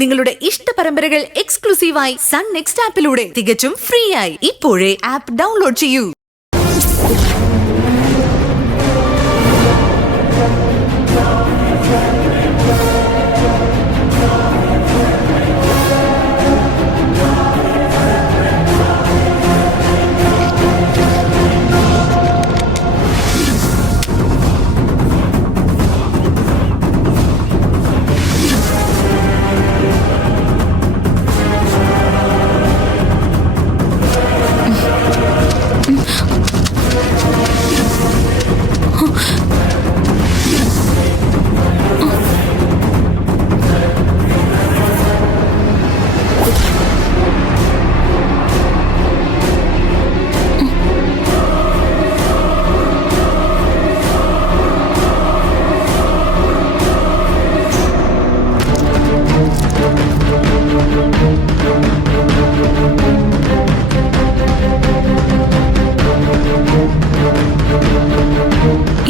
നിങ്ങളുടെ ഇഷ്ട പരമ്പരകൾ എക്സ്ക്ലൂസീവായി സൺ നെക്സ്റ്റ് ആപ്പിലൂടെ തികച്ചും ഫ്രീ ആയി ഇപ്പോഴേ ആപ്പ് ഡൗൺലോഡ് ചെയ്യൂ.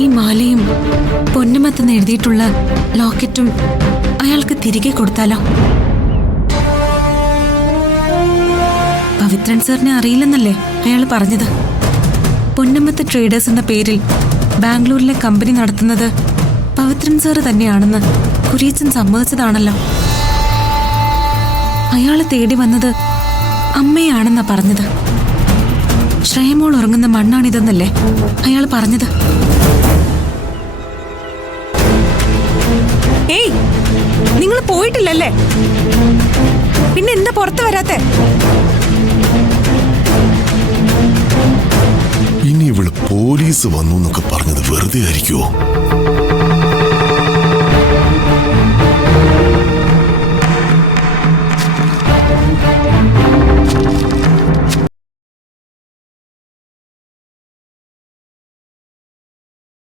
ഈ മാലയും പൊന്നുമത്തെന്ന് എഴുതിയിട്ടുള്ള ലോക്കറ്റും അയാൾക്ക് തിരികെ കൊടുത്താലോ? പവിത്രൻ സാറിനെ അറിയില്ലെന്നല്ലേ അയാൾ പറഞ്ഞത്? പൊന്നമത്ത് ട്രേഡേഴ്സ് എന്ന പേരിൽ ബാംഗ്ലൂരിലെ കമ്പനി നടത്തുന്നത് പവിത്രൻ സാറ് തന്നെയാണെന്ന് കുര്യച്ചൻ സമ്മതിച്ചതാണല്ലോ. അയാളെ തേടി വന്നത് അമ്മയാണെന്നാ പറഞ്ഞത്. ശ്രേയമോൾ ഉറങ്ങുന്ന മണ്ണാണിതെന്നല്ലേ അയാൾ പറഞ്ഞത്? ഏയ്, നിങ്ങൾ പോയിട്ടില്ലല്ലേ? പിന്നെ എന്താ പുറത്തു വരാത്തെ? ഇനി ഇവള് പോലീസ് വന്നു എന്നൊക്കെ പറഞ്ഞത് വെറുതെ ആയിരിക്കുമോ?